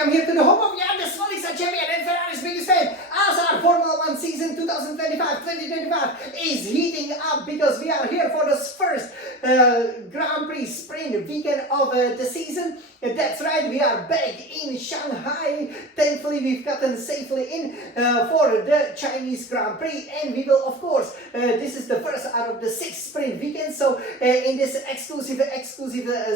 welcome here to the home of the Small champion and Ferrari's biggest fan. As our Formula 1 season 2025 is heating up because we are here for the first Grand Prix sprint weekend of the season. That's right, we are back in Shanghai. Thankfully, we've gotten safely in for the Chinese Grand Prix, and we will, of course, this is the first out of the 6 sprint weekends. So in this exclusive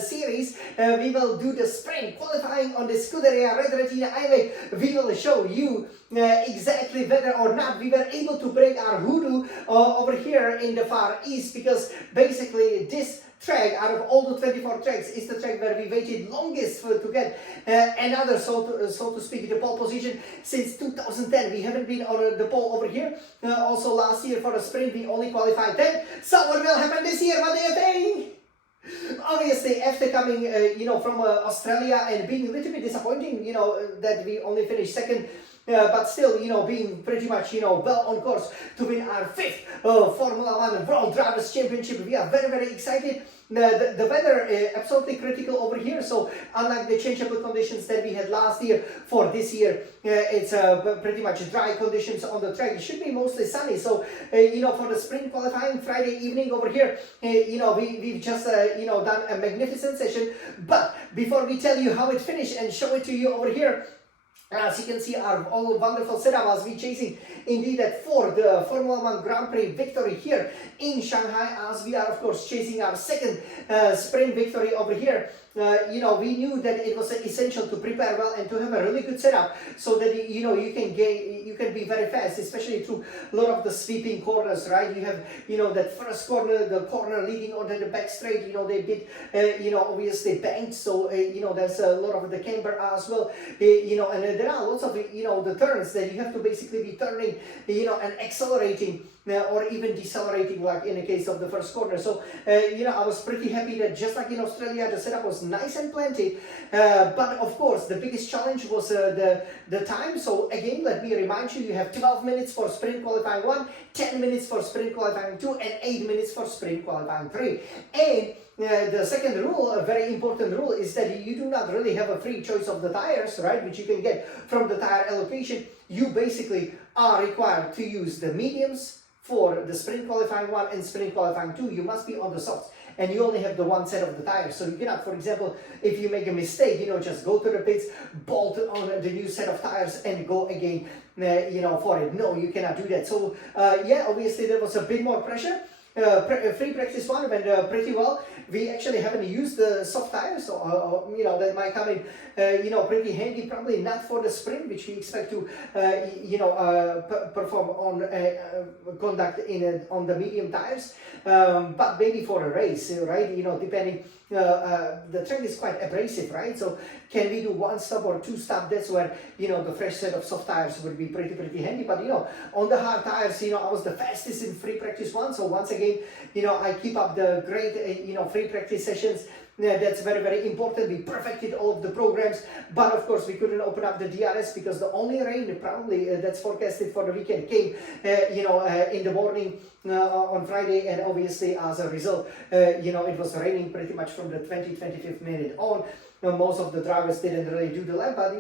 series, we will do the sprint qualifying on the Scuderia Red Retina Highway. We will show you exactly whether or not we were able to break our hoodoo over here in the Far East, because basically this track out of all the 24 tracks is the track where we waited longest to get another, so to speak, the pole position since 2010. We haven't been on the pole over here. Also last year for the sprint we only qualified 10. So what will happen this year? What do you think? Obviously, after coming, from Australia and being a little bit disappointing, that we only finished second, but still, being pretty much, well on course to win our 5th Formula 1 World Drivers' Championship. We are very, very excited. The weather is absolutely critical over here, so unlike the changeable conditions that we had last year, for this year, it's pretty much dry conditions on the track. It should be mostly sunny, so, for the sprint qualifying Friday evening over here, we've just, done a magnificent session. But before we tell you how it finished and show it to you over here, as you can see, our all wonderful setup as we chasing indeed that for the Formula 1 Grand Prix victory here in Shanghai, as we are of course chasing our 2nd sprint victory over here. We knew that it was essential to prepare well and to have a really good setup so that you can be very fast, especially through a lot of the sweeping corners, right? You have that first corner, the corner leading onto the back straight. They did obviously banked, so there's a lot of the camber as well. And there are lots of the turns that you have to basically be turning, and accelerating. Or even decelerating, like in the case of the first corner. So, I was pretty happy that just like in Australia, the setup was nice and plenty. But of course, the biggest challenge was the time. So again, let me remind you, you have 12 minutes for sprint qualifying 1, 10 minutes for sprint qualifying 2, and 8 minutes for sprint qualifying 3. And the second rule, a very important rule, is that you do not really have a free choice of the tires, right, which you can get from the tire allocation. You basically are required to use the mediums for the sprint qualifying 1 and sprint qualifying 2. You must be on the softs, and you only have the one set of the tires. So you cannot, for example, if you make a mistake, just go to the pits, bolt on the new set of tires and go again, for it. No, you cannot do that. So obviously there was a bit more pressure. Free practice 1 went pretty well. We actually haven't used the soft tires, so that might come in pretty handy. Probably not for the sprint, which we expect to perform on conduct on the medium tires, but maybe for a race, right? Depending. The track is quite abrasive, right? So can we do 1 stop or 2 stop? That's where the fresh set of soft tires would be pretty handy. But on the hard tires, I was the fastest in free practice 1. So once again, I keep up the great free practice sessions. That's very, very important. We perfected all of the programs, but of course we couldn't open up the DRS because the only rain probably that's forecasted for the weekend came in the morning on Friday, and obviously as a result it was raining pretty much from the 25th minute on. Most of the drivers didn't really do the lap, but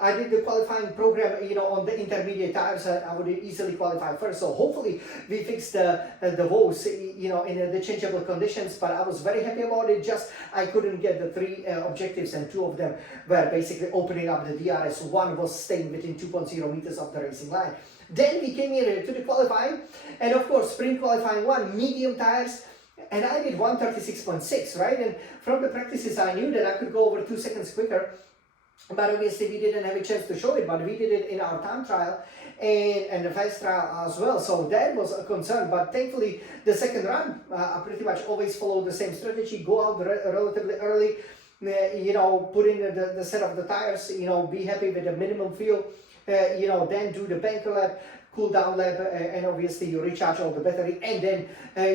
I did the qualifying program on the intermediate tires. I would easily qualify first, so hopefully we fixed the woes in the changeable conditions. But I was very happy about it. Just I couldn't get the 3 objectives, and 2 of them were basically opening up the DRS. 1 was staying within 2.0 meters of the racing line. Then we came here to the qualifying, and of course sprint qualifying 1, medium tires. And I did 1:36.6, right? And from the practices, I knew that I could go over 2 seconds quicker. But obviously, we didn't have a chance to show it. But we did it in our time trial and the fast trial as well. So that was a concern. But thankfully, the second run, I pretty much always follow the same strategy. Go out relatively early, put in the set of the tires, be happy with the minimum fuel, then do the banker lap, cool down lap, and obviously you recharge all the battery, and then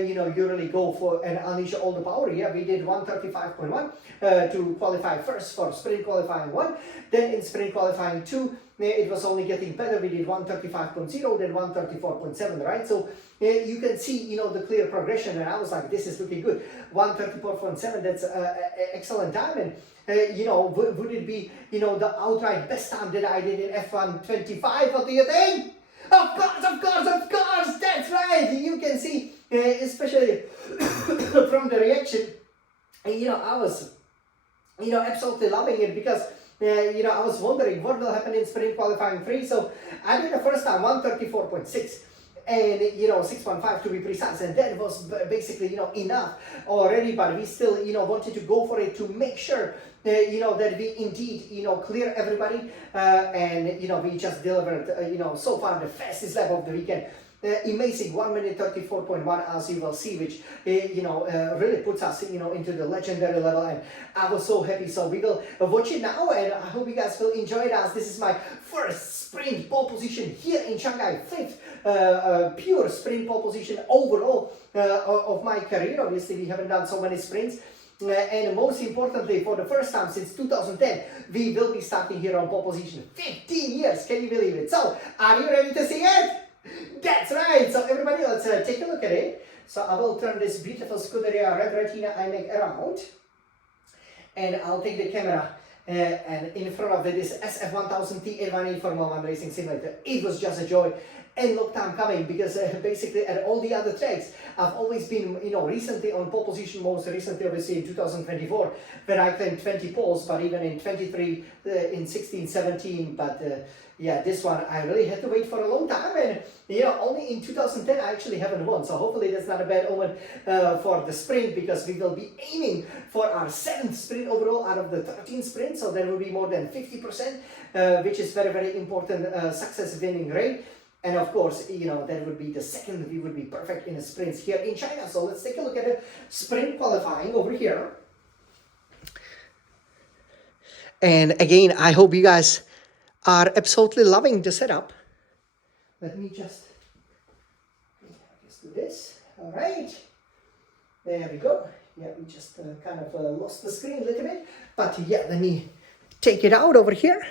you know, you really go for and unleash all the power. Yeah, we did 135.1 to qualify first for sprint qualifying 1. Then in sprint qualifying 2, it was only getting better. We did 135.0, then 134.7, right? So you can see, you know, the clear progression, and I was like, this is looking good. 134.7, that's excellent time. And you know, would it be, you know, the outright best time that I did in F1 25? What do you think? Of course, of course, of course, that's right. You can see, especially from the reaction, you know, I was, you know, absolutely loving it, because you know, I was wondering what will happen in sprint qualifying 3. So I did the first time 134.6. And you know, 6.5 to be precise, and that was basically, you know, enough already, but we still, you know, wanted to go for it to make sure you know, that we indeed, you know, clear everybody, and you know, we just delivered you know, so far the fastest lap of the weekend. Amazing 1 minute 34.1, as you will see, which you know, really puts us, you know, into the legendary level, and I was so happy. So we will watch it now, and I hope you guys will enjoy it, as this is my first sprint pole position here in Shanghai, 5th pure sprint pole position overall of my career. Obviously we haven't done so many sprints, and most importantly, for the first time since 2010, we will be starting here on pole position. 15 years, can you believe it? So are you ready to see it? That's right. So everybody, let's take a look at it. So I will turn this beautiful Scuderia Red Retina iMac around, and I'll take the camera and in front of this SF1000T A1A Formula 1 Racing Simulator. It was just a joy and long time coming, because basically at all the other tracks I've always been, you know, recently on pole position, most recently obviously in 2024 where I claimed 20 poles, but even in 23, in 16, 17, but yeah, this one I really had to wait for a long time, and you know, only in 2010 I actually haven't won, so hopefully that's not a bad omen for the sprint, because we will be aiming for our 7th sprint overall out of the 13 sprints, so that will be more than 50%, which is very, very important success winning rate. And of course, you know, that would be the 2nd, we would be perfect in the sprints here in China. So let's take a look at the sprint qualifying over here. And again, I hope you guys are absolutely loving the setup. Let me just do this. All right, there we go. Yeah, we just kind of lost the screen a little bit, but yeah, let me take it out over here.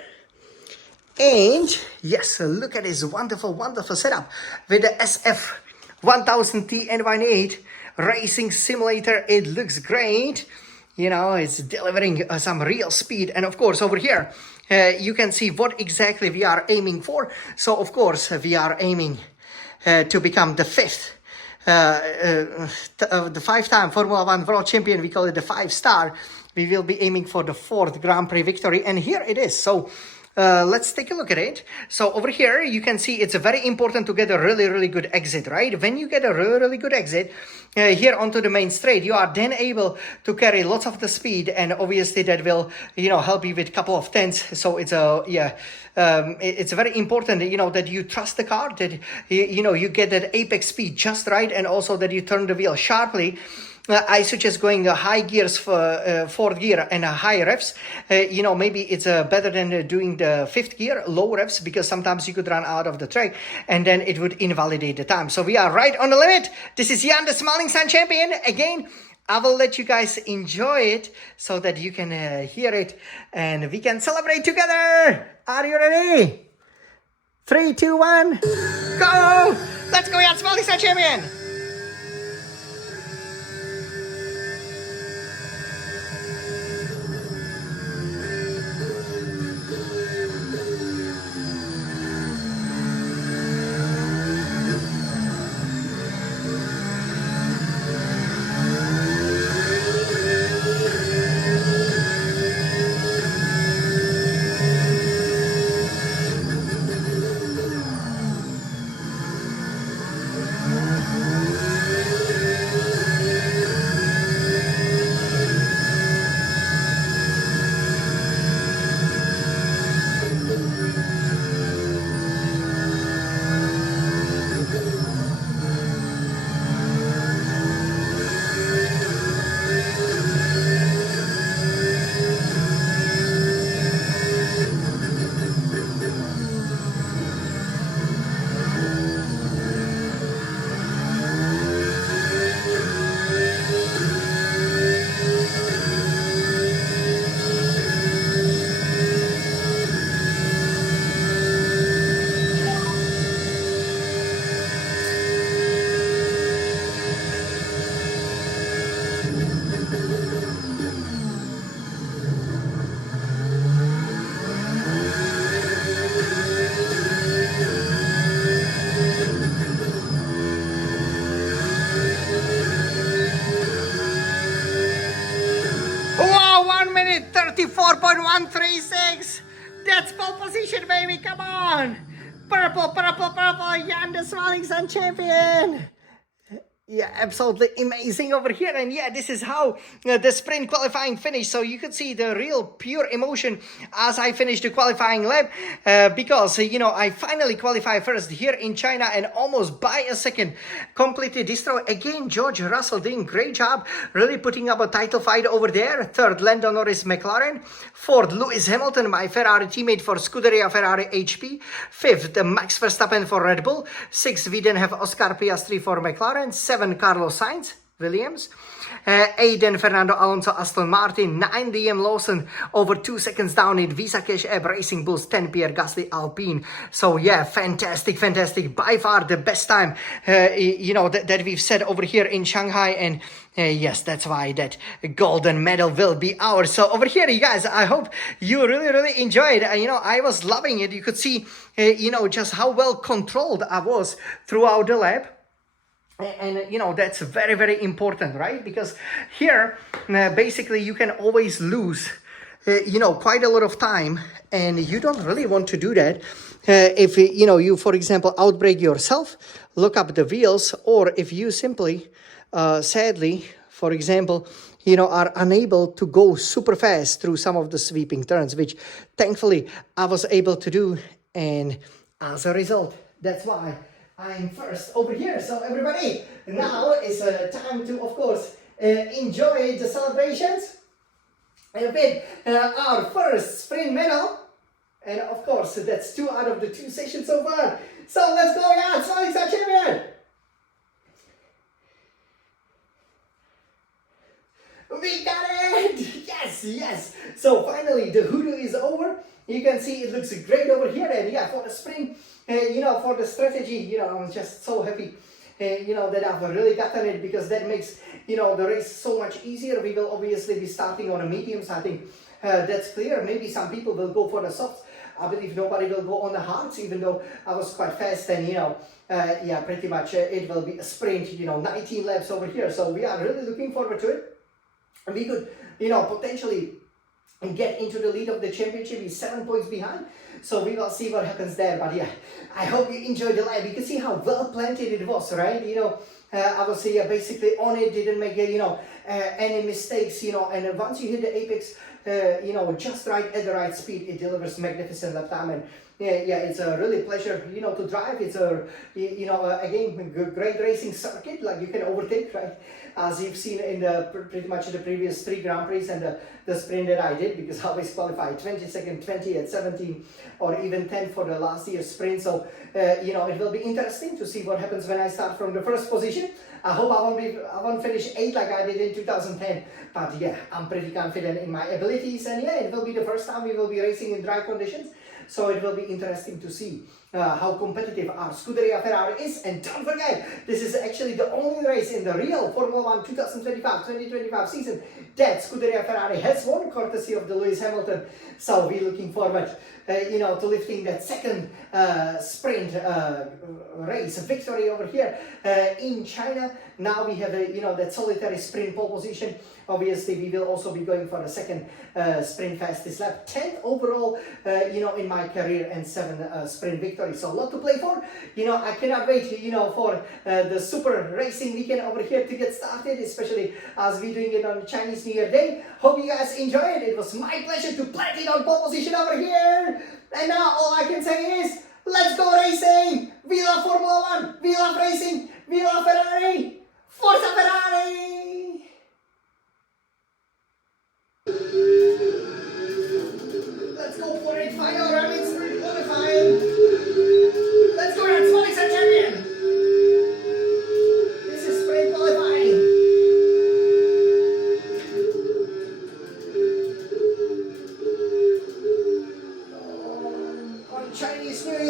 And yes, look at this wonderful, wonderful setup with the SF1000T N18 Racing Simulator. It looks great. You know, it's delivering some real speed. And of course, over here, you can see what exactly we are aiming for. So of course, we are aiming to become the 5th, the 5-time Formula 1 World Champion. We call it the 5-star. We will be aiming for the 4th Grand Prix victory. And here it is. So let's take a look at it. So over here, you can see it's very important to get a really, really good exit, right? When you get a really, really good exit here onto the main straight, you are then able to carry lots of the speed, and obviously that will, you know, help you with a couple of tenths. So it's a, yeah, it's very important, you know, that you trust the car, that, you know, you get that apex speed just right, and also that you turn the wheel sharply. I suggest going high gears for 4th gear and high revs. You know, maybe it's better than doing the 5th gear, low revs, because sometimes you could run out of the track and then it would invalidate the time. So we are right on the limit. This is Jan, the Smiling Sun Champion. Again, I will let you guys enjoy it so that you can hear it and we can celebrate together. Are you ready? 3, 2, 1, go! Let's go, Jan, Smiling Sun Champion. 136. That's pole position, baby. Come on. Purple, purple, purple. Jan de Swalingson champion. Yeah, absolutely amazing over here. And yeah, this is how the sprint qualifying finished. So you could see the real pure emotion as I finished the qualifying lap because, you know, I finally qualified first here in China and almost by a second completely destroyed. Again, George Russell doing great job, really putting up a title fight over there. Third, Lando Norris McLaren. Fourth, Lewis Hamilton, my Ferrari teammate for Scuderia Ferrari HP. Fifth, Max Verstappen for Red Bull. Sixth, we then have Oscar Piastri for McLaren. 7, Carlos Sainz, Williams. 8, then Fernando Alonso, Aston Martin. 9, Liam Lawson, over 2 seconds down in Visa Cash App Racing Bulls. 10, Pierre Gasly, Alpine. So yeah, fantastic, fantastic. By far the best time, you know, that we've set over here in Shanghai. And yes, that's why that golden medal will be ours. So over here, you guys, I hope you really enjoyed. You know, I was loving it. You could see, you know, just how well controlled I was throughout the lap. And you know, that's very important, right? Because here basically you can always lose you know, quite a lot of time, and you don't really want to do that if you know, you, for example, outbrake yourself, look up the wheels, or if you simply sadly, for example, you know, are unable to go super fast through some of the sweeping turns, which thankfully I was able to do. And as a result, that's why I'm first over here. So everybody, now is time to, of course, enjoy the celebrations with our first sprint medal. And of course, that's 2 out of the 2 sessions so far. So let's go, guys. Swaling's our champion. We got it! Yes! So finally, the hoodoo is over. You can see it looks great over here. And yeah, for the sprint, you know, for the strategy, you know, I'm just so happy, you know, that I've really gotten it, because that makes, you know, the race so much easier. We will obviously be starting on a mediums. I think that's clear. Maybe some people will go for the softs. I believe nobody will go on the hards, even though I was quite fast. And, you know, yeah, pretty much it will be a sprint, you know, 19 laps over here. So we are really looking forward to it. And we could, you know, potentially get into the lead of the championship. He's 7 points behind. So we will see what happens there. But yeah, I hope you enjoyed the live. You can see how well planted it was, right? You know, I was basically on it, didn't make, you know, any mistakes, you know. And once you hit the apex, you know, just right at the right speed, it delivers magnificent lap time. And yeah, it's a really pleasure, you know, to drive. It's a, you know, again, great racing circuit. Like, you can overtake, right? As you've seen in the pretty much the previous 3 Grand Prix and the sprint that I did, because I always qualified 22nd, 20 at 17, or even 10 for the last year's sprint. So you know, it will be interesting to see what happens when I start from the first position. I hope I won't finish 8 like I did in 2010, but yeah, I'm pretty confident in my abilities. And yeah, it will be the first time we will be racing in dry conditions, so it will be interesting to see how competitive our Scuderia Ferrari is. And don't forget, this is actually the only race in the real Formula 1 2025 season that Scuderia Ferrari has won, courtesy of the Lewis Hamilton. So we're looking forward, you know, to lifting that second sprint race victory over here in China. Now we have you know, that solitary sprint pole position. Obviously, we will also be going for the second sprint fastest lap, 10th overall, you know, in my career, and 7 sprint victories. So a lot to play for. You know, I cannot wait, you know, for the super racing weekend over here to get started, especially as we're doing it on Chinese New Year Day. Hope you guys enjoyed it. It was my pleasure to plant it on pole position over here. And now all I can say is, let's go racing! We love Formula 1, we love racing, we love Ferrari! Forza Ferrari! Let's go for it, final rapid sprint qualifying. Let's go, that's Swaling's our champion. This is sprint qualifying. On Chinese New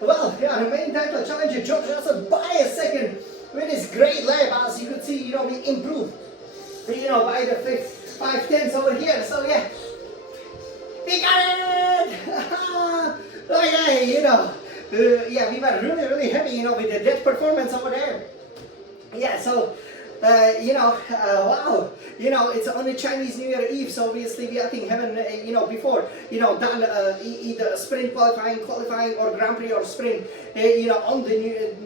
Well, yeah, the main title challenger George Russell by a second with his great lap. As you could see, we improved, by the 5/10 over here. So yeah, we got it! Okay, yeah, we were really, really happy, with that performance over there. Yeah, so, wow, it's on the Chinese New Year Eve, so obviously we, I think, haven't, before, done either sprint qualifying, or Grand Prix or sprint, on the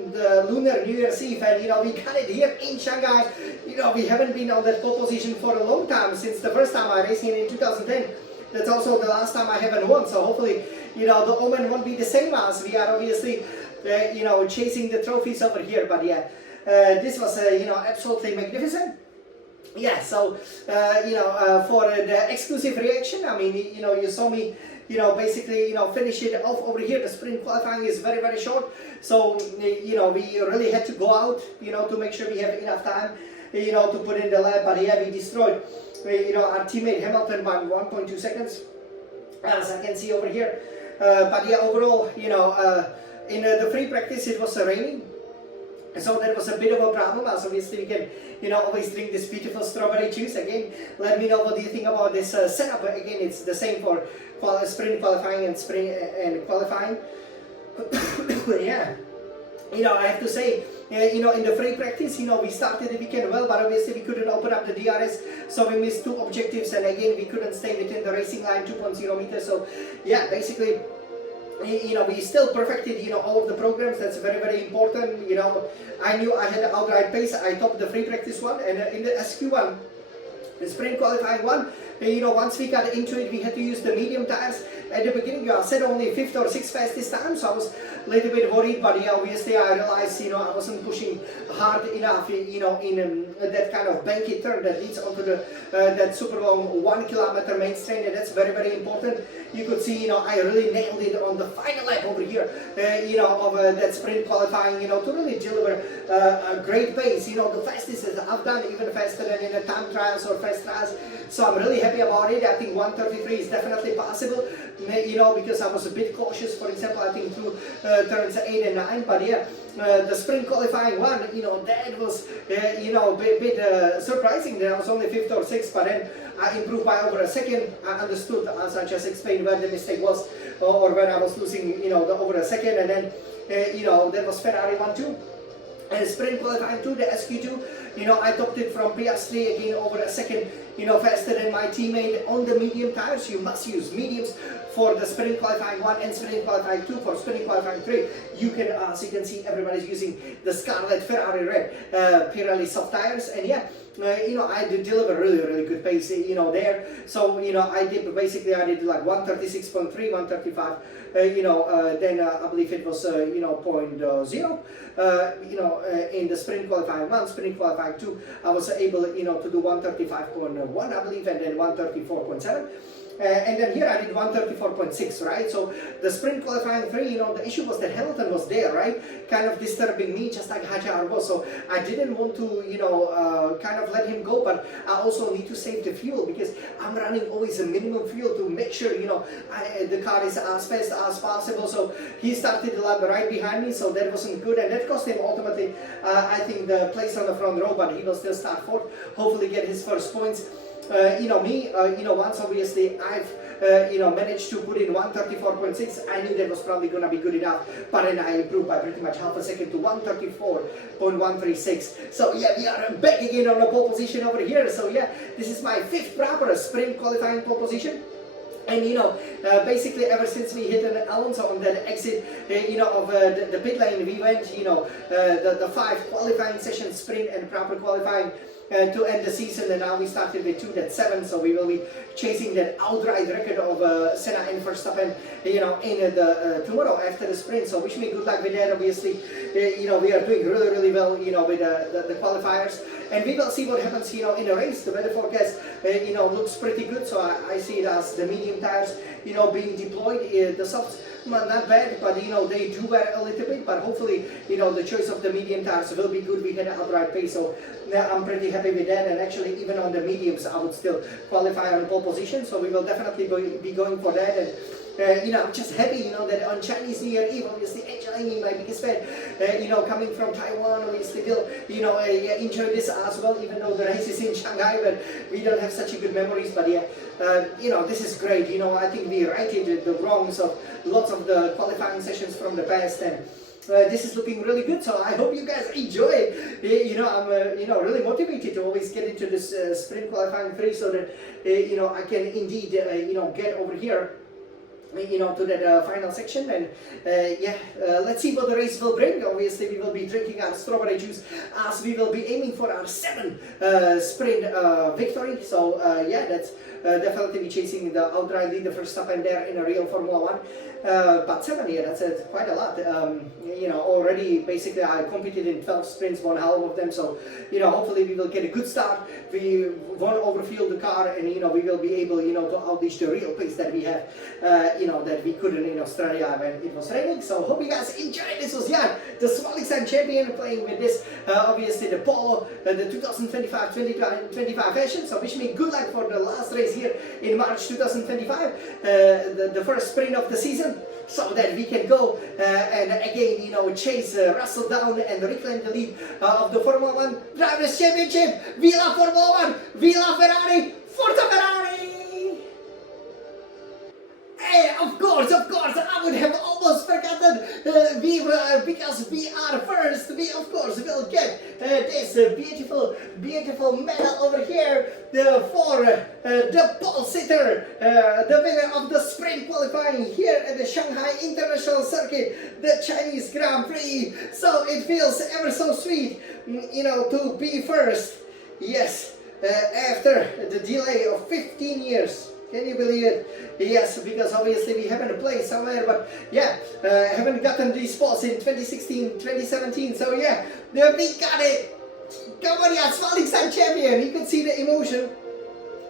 Lunar New Year's Eve, and, we got it here in Shanghai. We haven't been on that pole position for a long time, since the first time I raced here in 2010. That's also the last time I haven't won, so hopefully, the omen won't be the same as we are obviously, chasing the trophies over here, but yeah. This was, absolutely magnificent. Yeah, so, for the exclusive reaction, I mean, you saw me, basically, finish it off over here. The sprint qualifying is very, very short. So, we really had to go out, to make sure we have enough time, to put in the lap. But yeah, we destroyed, our teammate Hamilton by 1.2 seconds, as I can see over here. But yeah, overall, in the free practice, it was raining. So that was a bit of a problem, as obviously we can, always drink this beautiful strawberry juice. Again, let me know what do you think about this setup. Again, it's the same for sprint qualifying and sprint and qualifying. Yeah, I have to say, in the free practice, we started the weekend well, but obviously we couldn't open up the DRS, so we missed 2 objectives, and again, we couldn't stay within the racing line, 2.0 meters. So yeah, basically, we still perfected, all of the programs. That's very, very important. I knew I had an outright pace. I topped the free practice one, and in the SQ1, the sprint qualifying one, once we got into it, we had to use the medium tires. At the beginning, I said only 5th or 6th fastest time, so I was a little bit worried, but yeah, obviously I realized, I wasn't pushing hard enough, in that kind of banky turn that leads onto the that super long 1 kilometer main straight, and that's very, very important. You could see, I really nailed it on the final lap over here, of that sprint qualifying, to really deliver a great pace, the fastest that I've done, even faster than in the time trials or fast trials. So I'm really happy about it. I think 1:33 is definitely possible, because I was a bit cautious, for example, I think through turns 8 and 9, but yeah, the sprint qualifying one, that was, a bit surprising that I was only 5th or 6th, but then I improved by over a second. I understood, as I just explained, where the mistake was, or when I was losing, the over a second, and then, that was Ferrari 1-2. And sprint qualifying 2, the SQ2, I topped it from Piastri again over a second, faster than my teammate on the medium tires. You must use mediums for the sprint qualifying 1 and sprint qualifying 2. For sprint qualifying 3, you can, as you can see, everybody's using the Scarlet Ferrari Red Pirelli soft tires, and yeah, I did deliver really, really good pace, there. So, I did like 136.3, 135, then I believe it was, 0.0, in the sprint qualifying 1, sprint qualifying 2, I was able, to do 135.1, I believe, and then 134.7. And then here I did 134.6, right? So the sprint qualifying 3, the issue was that Hamilton was there, right? Kind of disturbing me, just like Hajar was. So I didn't want to, kind of let him go, but I also need to save the fuel, because I'm running always a minimum fuel to make sure, the car is as fast as possible. So he started the lap right behind me, so that wasn't good, and that cost him ultimately, I think, the place on the front row, but he will still start 4th, hopefully get his first points. Once obviously I've, managed to put in 134.6, I knew that was probably going to be good enough, but then I improved by pretty much half a second to 134.136. So yeah, we are back again on the pole position over here. So yeah, this is my 5th proper sprint qualifying pole position. And basically ever since we hit an Alonso on that exit, of the pit lane, we went, the 5 qualifying sessions, sprint and proper qualifying, to end the season, and now we started with 2, that's 7, so we will be chasing that outright record of Senna and Verstappen, in the tomorrow after the sprint. So wish me good luck with that. Obviously, we are doing really, really well, with the qualifiers, and we will see what happens, in the race. The weather forecast, looks pretty good, so I see it as the medium tires, being deployed. The softs, not bad, but they do wear a little bit, but hopefully, the choice of the medium tires will be good. We had an outright pace, so I'm pretty happy with that, and actually even on the mediums I would still qualify on pole position, so we will definitely be going for that. And I'm just happy, that on Chinese New Year Eve, obviously enjoying my biggest fan, coming from Taiwan, obviously will, enjoy this as well, even though the race is in Shanghai, but we don't have such a good memories. But yeah, this is great. I think we righted the wrongs of lots of the qualifying sessions from the past, and this is looking really good. So I hope you guys enjoy. I'm really motivated to always get into this sprint qualifying 3, so that I can indeed get over here to that final section, and let's see what the race will bring. Obviously we will be drinking our strawberry juice as we will be aiming for our 7th sprint victory. So that's definitely be chasing the outright lead, the first stop and there in a real Formula 1. But 7, yeah, that's quite a lot. Already basically I competed in 12 sprints, won half of them, so hopefully we will get a good start. We won't overfuel the car, and we will be able to unleash the real pace that we have that we couldn't in Australia when it was raining. So hope you guys enjoyed. This was Jan, the Smalixan champion, playing with this obviously the Polo, the 2025 version. So wish me good luck for the last race here in March 2025, the first sprint of the season, so that we can go and again chase Russell down and reclaim the lead of the Formula 1 Drivers' Championship. Viva Formula 1! Viva Ferrari! Forza Ferrari! Hey, of course, I would have almost forgotten, because we are first, we of course will get this beautiful medal over here for the Polesitter, the winner of the sprint qualifying here at the Shanghai International Circuit, the Chinese Grand Prix. So it feels ever so sweet, to be first. Yes, after the delay of 15 years. Can you believe it? Yes, because obviously we haven't played somewhere, but yeah, haven't gotten these spots in 2016, 2017, so yeah, we got it! Come on, yeah, Smalixan champion! You can see the emotion,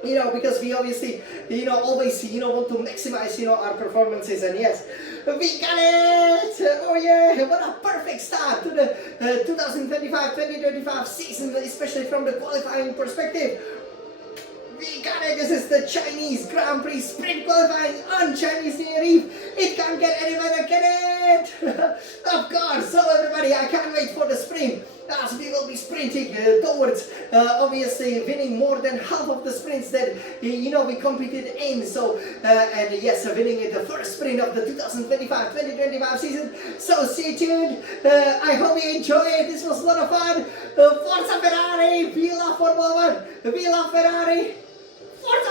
because we obviously, always, want to maximize, our performances, and yes, we got it! Oh yeah, what a perfect start to the 2025-2025 season, especially from the qualifying perspective. We got it! This is the Chinese Grand Prix sprint qualifying on Chinese New Year Eve. It can't get any better, can it? Of course! So everybody, I can't wait for the sprint, as we will be sprinting towards obviously winning more than half of the sprints that we competed in. So and yes, winning the first sprint of the 2025-2025 season. So stay tuned. I hope you enjoy it. This was a lot of fun. Forza Ferrari! We love Formula 1! We love Ferrari! Forza